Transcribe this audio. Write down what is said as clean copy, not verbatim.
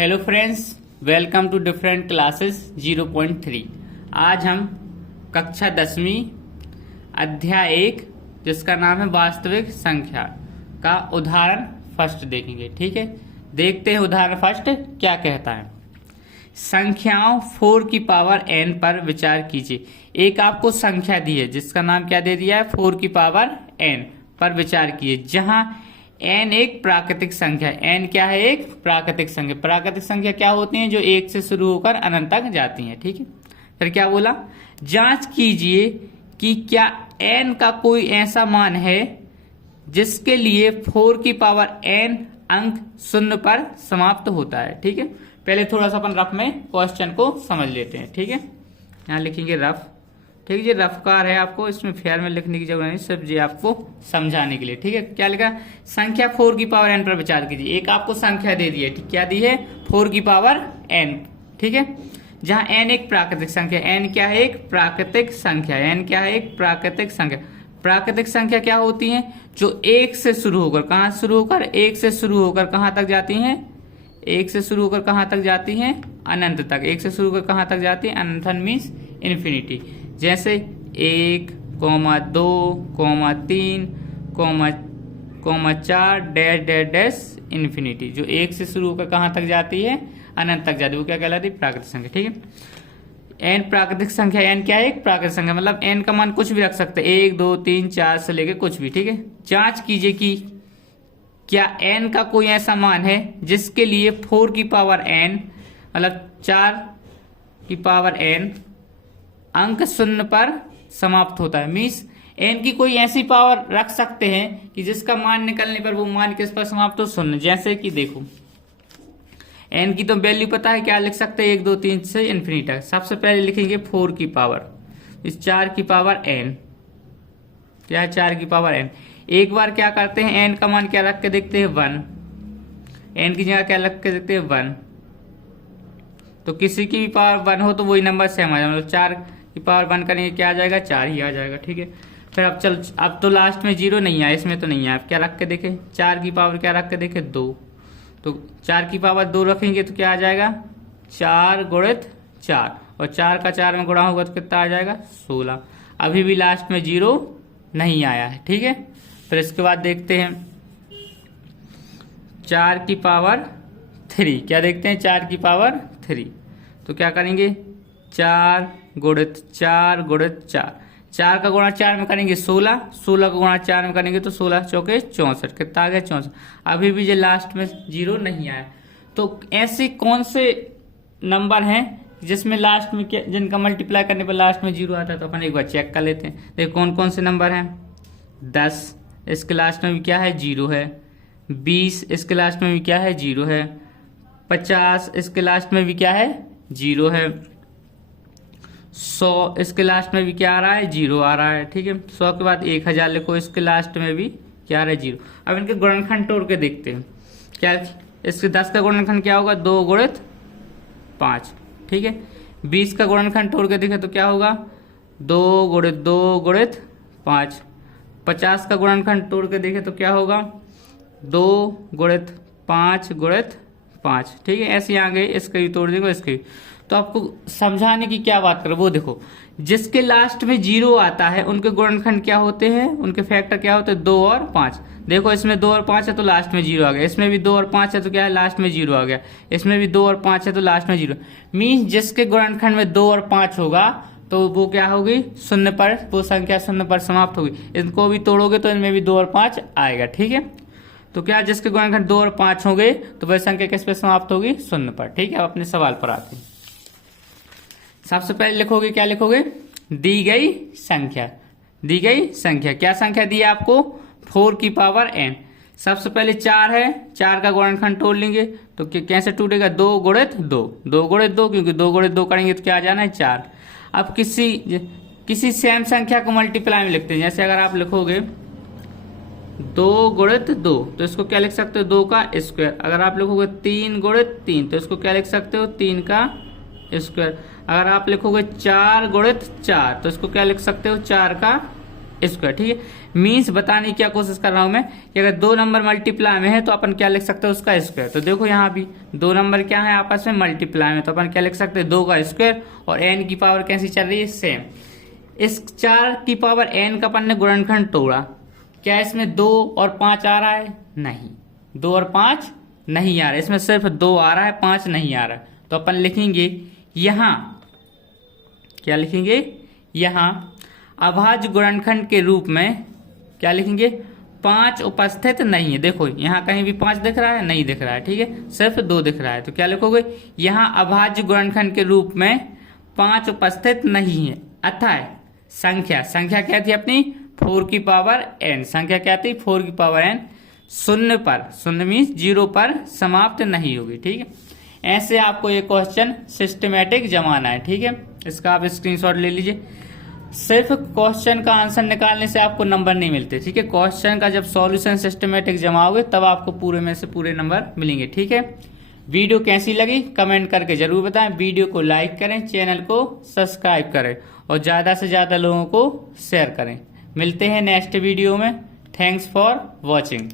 Hello friends, welcome to different classes 0.3। आज हम कक्षा 10वीं अध्याय 1 जिसका नाम है वास्तविक संख्या का उदाहरण फर्स्ट देखेंगे। ठीक है, देखते हैं उदाहरण फर्स्ट क्या कहता है। संख्याओं 4 की पावर n पर विचार कीजिए। एक आपको संख्या दी है जिसका नाम क्या दे दिया है, 4 की पावर n पर विचार कीजिए, जहां n एक प्राकृतिक संख्या है। n क्या है? एक प्राकृतिक संख्या। प्राकृतिक संख्या क्या होती हैं? जो 1 से शुरू होकर अनंत तक जाती हैं। ठीक है, फिर क्या बोला, जांच कीजिए कि क्या n का कोई ऐसा मान है जिसके लिए 4 की पावर n अंक शून्य पर समाप्त होता है। ठीक है, पहले थोड़ा सा अपन रफ में क्वेश्चन को समझ लेते हैं। ठीक है, यहाँ लिखेंगे रफ। ठीक है, ये रफकार है, आपको इसमें फेयर में लिखने की जरूरत नहीं, सिर्फ ये आपको समझाने के लिए। ठीक है, क्या लिखा, संख्या 4 की पावर n पर विचार कीजिए। एक आपको संख्या दे दी है, ठीक, क्या दी है, 4 की पावर n। ठीक है, जहां n एक प्राकृतिक संख्या, n क्या है, एक प्राकृतिक संख्या, n क्या है, एक प्राकृतिक संख्या। प्राकृतिक संख्या क्या होती है? जो 1 से शुरू होकर, कहां शुरू होकर, 1 से शुरू होकर कहां तक जाती हैं, 1 से शुरू होकर कहां तक जाती हैं, अनंत तक। 1 से शुरू होकर कहां तक जाती है, अनंत मीन्स इन्फिनिटी। जैसे 1, 2, 3, 4 डैश डैश डैश इन्फिनिटी। जो 1 से शुरू होकर कहां तक जाती है, अनंत तक जाती है, वो क्या कहलाती है, प्राकृतिक संख्या। ठीक है, n प्राकृतिक संख्या, n क्या है, एक प्राकृतिक संख्या, मतलब n का मान कुछ भी रख सकते हैं, 1, 2, 3, 4 से लेके कुछ भी। ठीक है, जांच कीजिए कि क्या n का कोई ऐसा मान है जिसके लिए 4 की पावर n मतलब 4 की पावर n अंक शून्य पर समाप्त होता है। मीन्स n की कोई ऐसी पावर रख सकते हैं कि जिसका मान निकलने पर वो मान किस पर समाप्त हो, शून्य। जैसे कि देखो, n की तो वैल्यू पता है, क्या लिख सकते हैं, 1, 2, 3 से इन्फिनिटी तक। सबसे पहले लिखेंगे 4 की पावर, इस 4 की पावर n, क्या है, 4 की पावर n। एक बार क्या करते हैं, n का मान क्या रख के देखते हैं, 1। n की जगह क्या रख के देखते हैं, 1। तो किसी की भी पावर 1 हो तो वही नंबर सेम आ जाए, मतलब 4 की पावर 1 करेंगे, क्या आ जाएगा, 4 ही आ जाएगा। ठीक है, फिर अब तो लास्ट में 0 नहीं आया, इसमें तो नहीं आया। अब क्या रख के देखें, 4 की पावर क्या रख के देखें, 2। तो 4 की पावर 2 रखेंगे तो क्या आ जाएगा, 4 गुणित 4, और 4 का 4 में गुणा होगा तो कितना आ जाएगा, 16। अभी भी लास्ट में 0 नहीं आया है। ठीक है, फिर इसके बाद देखते हैं 4 की पावर 3, क्या देखते हैं, 4 की पावर 3। तो क्या करेंगे, 4 गुणित 4 गुणित 4, 4 का गुणा 4 में करेंगे 16, 16 का गुणा 4 में करेंगे तो 16 चौके 64, कितना आ गया, 64। अभी भी जो लास्ट में 0 नहीं आया। तो ऐसे कौन से नंबर हैं जिसमें लास्ट में जिनका मल्टीप्लाई करने पर लास्ट में 0 आता है? तो अपन एक बार चेक कर लेते हैं। देखो कौन कौन से नंबर हैं, 10 इसके लास्ट में भी क्या है, 0 है। 20 इसके लास्ट में भी क्या है, 0 है। 50 इसके लास्ट में भी क्या है, 0 है। 100 इसके लास्ट में भी क्या आ रहा है, 0 आ रहा है। ठीक है, 100 के बाद 1000 लिखो, इसके लास्ट में भी क्या आ रहा है, 0। अब इनके गुणनखंड तोड़ के देखते हैं। क्या इसके 10 का गुणनखंड क्या होगा, 2 गुणित 5। ठीक है, 20 का गुणनखंड तोड़ के देखें तो क्या होगा, 2 गुणित 2 गुणित 5। 50 का गुणनखंड तोड़ के देखें तो क्या होगा, 2 गुणित 5 गुणित 5। ठीक है, ऐसे आ गए, इसके भी तोड़ देंगे, इसके भी। तो आपको समझाने की क्या बात करें, वो देखो, जिसके लास्ट में 0 आता है उनके गुणनखंड क्या होते हैं, उनके फैक्टर क्या होते हैं, 2 और 5। देखो इसमें 2 और 5 है तो लास्ट में 0 आ गया, इसमें भी 2 और 5 है तो क्या है, लास्ट में 0 आ गया, इसमें भी 2 और 5 है तो लास्ट में 0। मीन्स जिसके गुणनखंड में 2 और 5 होगा तो वो क्या होगी, शून्य पर, वो संख्या शून्य पर समाप्त होगी। इनको भी तोड़ोगे तो इनमें भी 2 और 5 आएगा। ठीक है, तो क्या जिसके गुणनखंड 2 और 5 होंगे तो वह संख्या किस पे समाप्त होगी, शून्य पर। ठीक है, अब अपने सवाल पर आते हैं। सबसे पहले लिखोगे, क्या लिखोगे, दी गई संख्या। दी गई संख्या, क्या संख्या दी है आपको, 4 की पावर n। सबसे पहले 4 है, 4 का गुणनखंड तोड़ लेंगे तो कैसे टूटेगा, 2 गुणित 2, 2 गुणित 2, क्योंकि 2 गुणित 2 करेंगे तो क्या आ जाना है, 4। अब किसी सेम संख्या को मल्टीप्लाई में लिखते हैं। जैसे अगर आप लिखोगे 2 गुणित 2 तो इसको क्या लिख सकते हो, 2 का स्क्वायर। अगर आप लिखोगे 3 गुणित 3 तो इसको क्या लिख सकते हो, 3 का स्क्वायर। अगर आप लिखोगे 4 गुणित 4 तो इसको क्या लिख सकते हो, 4 का स्क्वायर। ठीक है, मीन्स बताने की क्या कोशिश कर रहा हूं मैं कि अगर 2 नंबर मल्टीप्लाई में है तो अपन क्या लिख सकते हैं, उसका स्क्वायर। तो देखो यहाँ भी 2 नंबर क्या है आपस में मल्टीप्लाई में, तो अपन क्या लिख सकते हैं, 2 का स्क्वायर और n की पावर कैसी चल रही है, सेम। इस 4 की पावर n का अपन ने गुणनखंड तोड़ा, क्या इसमें 2 और 5 आ रहा है, नहीं 2 और 5 नहीं आ रहा है, इसमें सिर्फ 2 आ रहा है, 5 नहीं आ रहा है। तो अपन लिखेंगे यहां, क्या लिखेंगे, यहां अभाज्य गुणनखंड के रूप में क्या लिखेंगे, 5 उपस्थित नहीं है। देखो यहां कहीं भी 5 दिख रहा है, नहीं दिख रहा है, ठीक है, सिर्फ 2 दिख रहा है। तो क्या लिखोगे, यहां अभाज्य गुणनखंड के रूप में 5 उपस्थित नहीं है, अतः संख्या क्या थी अपनी, 4 की पावर n, संख्या क्या थी, 4 की पावर n शून्य पर, शून्य मीन्स 0 पर समाप्त नहीं होगी। ठीक है, ऐसे आपको ये क्वेश्चन सिस्टमेटिक जमाना है। ठीक है, इसका आप स्क्रीनशॉट ले लीजिए। सिर्फ क्वेश्चन का आंसर निकालने से आपको नंबर नहीं मिलते। ठीक है, क्वेश्चन का जब सॉल्यूशन सिस्टमेटिक जमाओगे तब आपको पूरे में से पूरे नंबर मिलेंगे। ठीक है, वीडियो कैसी लगी कमेंट करके जरूर बताएं। वीडियो को लाइक करें, चैनल को सब्सक्राइब करें और ज्यादा से ज्यादा लोगों को शेयर करें। मिलते हैं नेक्स्ट वीडियो में। Thanks for watching.